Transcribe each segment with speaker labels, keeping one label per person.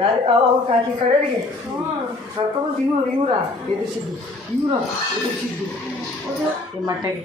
Speaker 1: ಯಾರು? ಅವ್ರ ಕಾಕಿ ಕಡೆಯವರಿಗೆ ಕರ್ಕೊಂಡು ಇವ್ರು ಇವರ ಎದುರಿಸಿದ್ದು. ಇವರ ಎದುರಿಸಿದ್ದು.
Speaker 2: ಈ ಮಟ್ಟೆಗೆ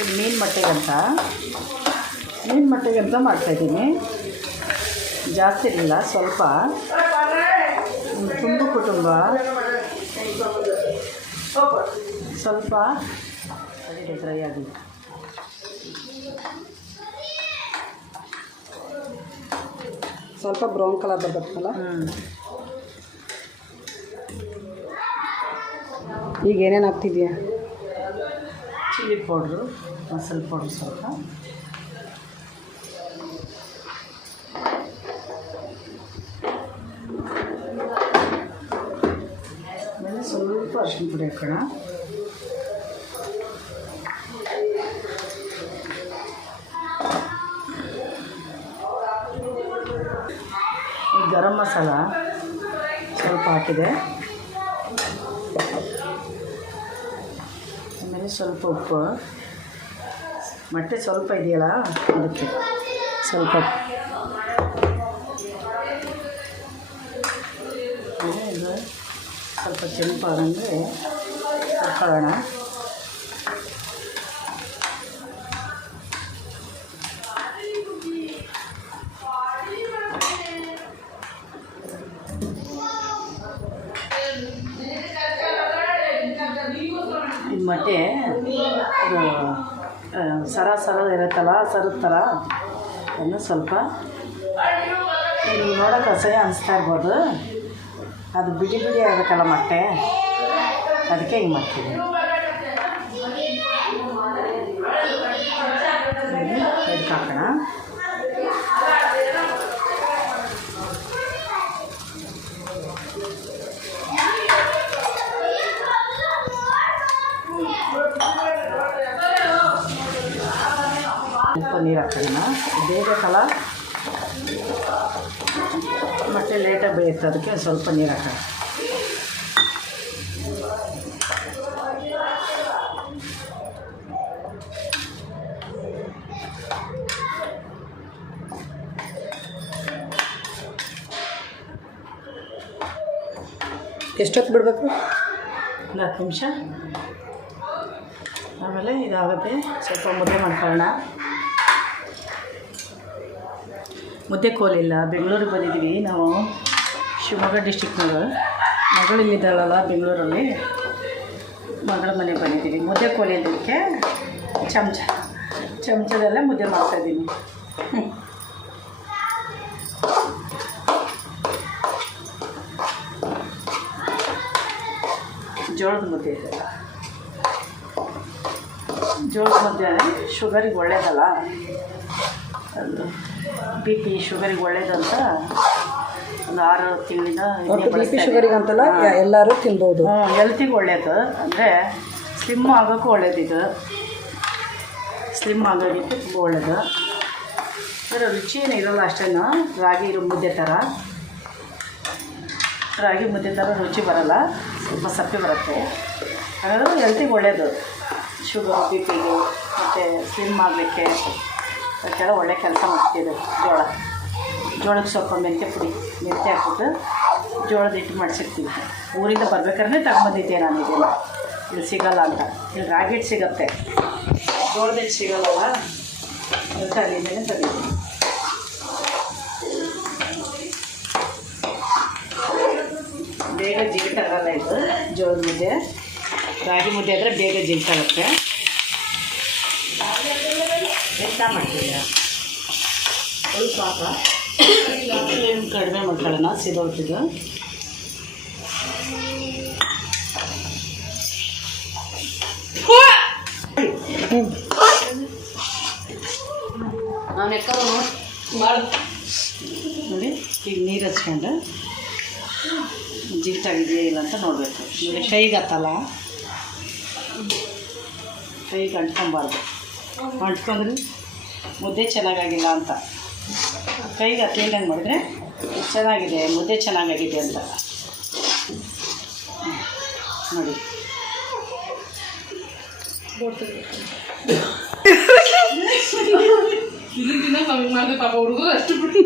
Speaker 2: ಇದು ಮೀನು ಮಟ್ಟೆಗಂತ? ಮೀನು ಅಂತ ಮಾಡ್ತಾಯಿದ್ದೀನಿ ಜಾಸ್ತಿ ಇರಲಿಲ್ಲ ಸ್ವಲ್ಪ. ತುಂಬು ಕುಟುಂಬ. ಸ್ವಲ್ಪ. ಡ್ರೈ ಆಗಿ.
Speaker 1: ಸ್ವಲ್ಪ ಬ್ರೌನ್ ಕಲರ್ ಬರ್ಬೇಕಲ್ಲ?
Speaker 2: ಹ್ಞೂ
Speaker 1: ಈಗ ಏನೇನು ಹಾಕ್ತಿದ್ಯಾ?
Speaker 2: ಚಿಲ್ಲಿ ಪೌಡ್ರು ಮಸಾಲೆ ಪೌಡ್ರ್ ಸ್ವಲ್ಪ ಆಮೇಲೆ ಸ್ವಲ್ಪ ಅರಿಶಿನ ಪುಡಿ ಹಾಕೋಣ. ಗರಂ ಮಸಾಲ ಸ್ವಲ್ಪ ಹಾಕಿದೆ. ಆಮೇಲೆ ಸ್ವಲ್ಪ ಉಪ್ಪು. ಮೊಟ್ಟೆ ಸ್ವಲ್ಪ ಇದೆಯಲ್ಲ, ಅದಕ್ಕೆ ಸ್ವಲ್ಪ ಸ್ವಲ್ಪ ಕೆಂಪಾಗಂದರೆ ಹಾಕೊಳ್ಳೋಣ ಈ ಮೊಟ್ಟೆ ಇದು ಆ, ಸರ ಸರ ಇರುತ್ತಲ್ಲ ಸರದ ಥರ ಅದನ್ನು ಸ್ವಲ್ಪ ಇದು ನೋಡೋಕೆ ಅಸಹ್ಯ ಅನಿಸ್ತಾ ಇರ್ಬೋದು ಅದು ಬಿಡಿ ಬಿಡಿ ಆಗಬೇಕಲ್ಲ ಮೊಟ್ಟೆ ಅದಕ್ಕೆ ಹಿಂಗೆ ಮಾಡ್ತೀನಿ ಇದಕ್ಕೆ ಹಾಕೋಣ ಸ್ವಲ್ಪ ನೀರು ಹಾಕೋಣ. ಬೇಗ ಕಲ. ಮತ್ತೆ ಲೇಟಾಗಿ ಬೇಯುತ್ತೆ ಅದಕ್ಕೆ ಸ್ವಲ್ಪ ನೀರು ಹಾಕೋಣ.
Speaker 1: ಎಷ್ಟೊತ್ತು ಬಿಡಬೇಕು?
Speaker 2: ಒಂದು ಹತ್ತು ನಿಮಿಷ. ಆಮೇಲೆ ಇದಾಗುತ್ತೆ. ಸ್ವಲ್ಪ ಮುದ್ದೆ ಮಾಡ್ಕೊಳ್ಳೋಣ. ಮುದ್ದೆ ಕೋಲಿಲ್ಲ ಬೆಂಗಳೂರಿಗೆ ಬಂದಿದ್ದೀವಿ ನಾವು. ಶಿವಮೊಗ್ಗ ಡಿಸ್ಟಿಕ್ನಾಗ ಮಗಳು ಇಲ್ಲಿದ್ದಾಳಲ್ಲ ಬೆಂಗಳೂರಲ್ಲಿ. ಮಗಳ ಮನೆಗೆ ಬಂದಿದ್ದೀವಿ. ಮುದ್ದೆ ಕೋಲಿ ಇದಕ್ಕೆ ಚಮಚ. ಚಮಚದಲ್ಲೇ ಮುದ್ದೆ ಮಾಡ್ತಾಯಿದ್ದೀನಿ ಜೋಳದ ಮುದ್ದೆ ಇದೆ. ಜೋಳದ ಮುದ್ದೆ ಶುಗರಿಗೆ ಒಳ್ಳೆಯದಲ್ಲ ಅದು. ಬಿ ಪಿ ಶುಗರಿಗೆ ಒಳ್ಳೇದಂತ ಒಂದು ಆರು ತಿಂಗಳಿಂದ ಒಟ್ಟು ಬಿ ಪಿ ಶುಗರಿಗೆ
Speaker 1: ಅಂತಲ್ಲ ಎಲ್ಲರೂ ತಿನ್ಬೋದು.
Speaker 2: ಹೆಲ್ತಿಗೆ ಒಳ್ಳೇದು. ಅಂದರೆ ಸ್ಲಿಮ್ ಆಗೋಕ್ಕೂ ಒಳ್ಳೇದಿದು ಸ್ಲಿಮ್ ಆಗೋದಕ್ಕೆ ತುಂಬ ಒಳ್ಳೇದು. ಅದರ ರುಚಿ ಏನು ಇರೋಲ್ಲ ಅಷ್ಟೇನು. ರಾಗಿ ಇರೋ ಮುದ್ದೆ ಥರ. ರಾಗಿ ಮುದ್ದೆ ಥರ ರುಚಿ ಬರಲ್ಲ. ಸ್ವಲ್ಪ ಸಪ್ಪೆ ಬರುತ್ತೆ. ಹಾಗಾದ್ರೆ ಹೆಲ್ತಿಗೆ ಒಳ್ಳೆಯದು ಶುಗರ್ ಬಿ ಪಿಗೆ ಮತ್ತು ಸ್ಲಿಮ್ ಆಗಲಿಕ್ಕೆ. ಅದಕ್ಕೆಲ್ಲ ಒಳ್ಳೆ ಕೆಲಸ ಮಾಡ್ತಿದೆ ಜೋಳ. ಜೋಳಕ್ಕೆ ಸ್ವಲ್ಪ ಮೆಂತ್ಯ ಪುಡಿ, ಮೆಂತ್ಯ ಹಾಕ್ಬಿಟ್ಟು ಜೋಳದ ಹಿಟ್ಟು ಮಾಡಿಸಿರ್ತೀವಿ. ಊರಿಂದ ಬರ್ಬೇಕಾದ್ರೆ ತಗೊಂಬಂದಿದ್ದೆ ನಾನು ಇದೆಲ್ಲ ಇಲ್ಲಿ ಸಿಗಲ್ಲ ಅಂತ. ಇಲ್ಲಿ ರಾಗಿ ಹಿಟ್ಟು ಸಿಗುತ್ತೆ. ಜೋಳದ ಹಿಟ್ಟು ಸಿಗಲ್ಲಲ್ಲ? ಅಲ್ಲಿಂದಲೇ ತಂದಿದ್ದೀನಿ ಬೇಗ ಜಿಗಿಟಾಗಲ್ಲ ಇದು, ಜೋಳದ ಮುದ್ದೆ. ರಾಗಿ ಮುದ್ದೆ ಆದರೆ ಬೇಗ ಜಿಗಿಟಾಗುತ್ತೆ ಸ್ವಲ್ಪ ಏನು ಕಡಿಮೆ ಮಾಡ್ಕೊಳ್ಳೋಣ ಸಿದೋಳ್ತಿದ್ದು ನೋಡಿ ಈಗ ನೀರು ಹಚ್ಕೊಂಡು ಜಿಟ್ಟಾಗಿದೆಯಾ ಇಲ್ಲ ಅಂತ ನೋಡಬೇಕು ನೋಡಿ ಕೈಗೆ ಹತ್ತಲ್ಲ ಕೈಗೆ ಅಂಟ್ಕೊಬಾರ್ದು ಅಂಟ್ಕೊಂಡ್ರೆ? ಮುದ್ದೆ ಚೆನ್ನಾಗಾಗಿಲ್ಲ ಅಂತ. ಕೈಗೆ ಹತ್ತಿಲ್ದಂಗೆ ಮಾಡಿದ್ರೆ? ಚೆನ್ನಾಗಿದೆ ಮುದ್ದೆ ಚೆನ್ನಾಗಾಗಿದೆ ಅಂತ. ನೋಡಿ.
Speaker 3: ಪಾಪ ಹುಡುಗರು ಅಷ್ಟು ಬಿಟ್ಟು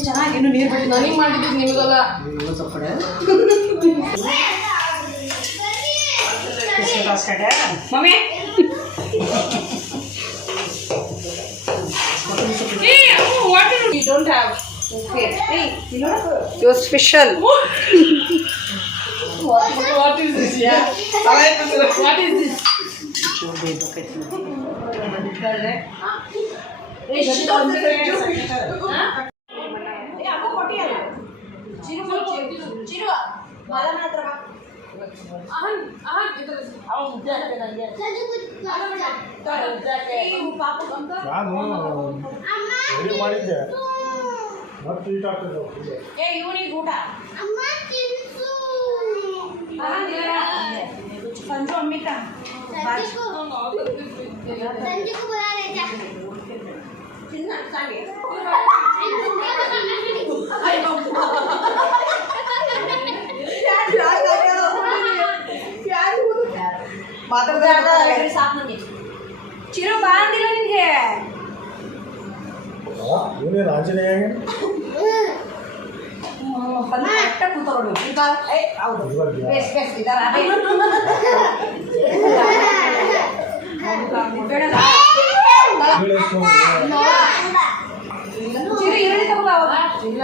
Speaker 2: ಚೆನ್ನಾಗಿ ನೀರು
Speaker 3: ಬಿಟ್ಟು ನನಗೆ ಮಾಡಿದ್ದು ನಿಮಗಲ್ಲ
Speaker 2: ಇನ್ನೊಂದು ಸ್ವಲ್ಪ ಕಡೆ mummy
Speaker 3: You don't have.
Speaker 4: Okay. Hey, you
Speaker 1: know ಇವಾಗ special
Speaker 3: what, what is this? Yeah. what is this?
Speaker 4: अहन
Speaker 3: अहन इधर से। आओ मुझे है
Speaker 4: ना ये चलो
Speaker 5: कुछ
Speaker 3: तो मुझे
Speaker 4: है ये पापा कम
Speaker 3: कर। हाँ नो? अम्मा
Speaker 6: ये मारी दे मत टी टाक दो
Speaker 4: ए यूनी घूटा।
Speaker 5: अम्मा किंसु
Speaker 4: अहन इधर पंजो अम्मी का। संजय को।
Speaker 3: हाँ, हाँ, संजय को
Speaker 5: बुला ले
Speaker 2: जा।
Speaker 4: चिन्ना साले
Speaker 6: ಇವನೇನು ಆಂಜನೇಯ ಇವಾಗ
Speaker 4: ಚಿರು ಈರುಳ್ಳಿ ತಗೋ ಇಲ್ಲ